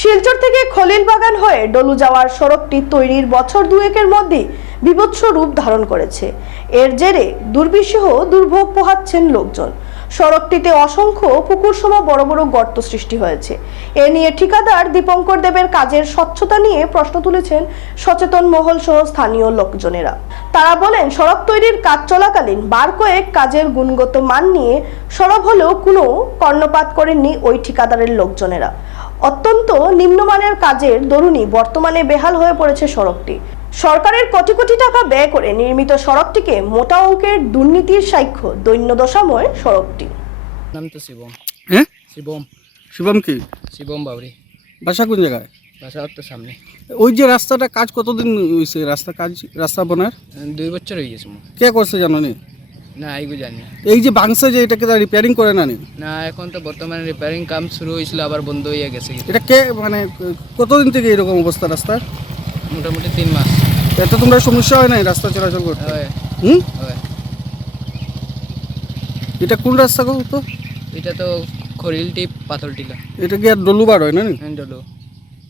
শিলচর থেকে খলিল বাগান হয়ে ডলু যাওয়ার সড়কটি তৈরির বছর দুয়েকের মধ্যেই বিভৎস রূপ ধারণ করেছে। এর জেরে দুর্বিষহ, দুর্ভোগ পোহাচ্ছেন লোকজন। সড়কটিতে অসংখ্য পুকুর সমা বড় বড় গর্ত সৃষ্টি হয়েছে। এ নিয়ে ঠিকাদার দীপঙ্কর দেবের কাজের স্বচ্ছতা নিয়ে প্রশ্ন তুলেছেন সচেতন মহল সহ স্থানীয় লোকজনেরা। তারা বলেন, সড়ক তৈরির কাজ চলাকালীন বার কয়েক কাজের গুণগত মান নিয়ে সরব হলেও কোনো কর্ণপাত করেননি ওই ঠিকাদারের লোকজনেরা। অত্যন্ত নিম্নমানের কাজের দরুনই বর্তমানে বেহাল হয়ে পড়েছে সড়কটি। সরকারের কোটি কোটি টাকা ব্যয় করে নির্মিত সড়কটিকে মোটা অঙ্কের দুর্নীতির সাক্ষ্য দৈন্যদশাময় সড়কটি। নাম তো শিবম। হ্যাঁ? শিবম। শিবম কি? শিবম বাবরি। বাসা কোন জায়গায়? বাসা তো সামনে। ওই যে রাস্তাটা কাজ কতদিন হয়েছে রাস্তা কাজ রাস্তা বানার? দুই বছর হয়ে গেছে। কে করছে জানো নি? না আইগু জানি না। এই যে ভাঙছে যে এটাকে রিপেয়ারিং করে না না? এখন তো বর্তমানে রিপেয়ারিং কাম শুরু হয়েছিল আবার বন্ধ হয়ে গেছে এটা কে মানে কতদিন থেকে এরকম অবস্থা রাস্তার মোটামুটি তিন মাস। এত তোমরা সমস্যা হয় নাই রাস্তা চলাচল করতে? হয়। হুম? হয়। এটা কোন রাস্তা তো? এটা তো খরিল টিপ পাথর টিলা। এটা কি আর ডলুবার হয় না নি? ডলো।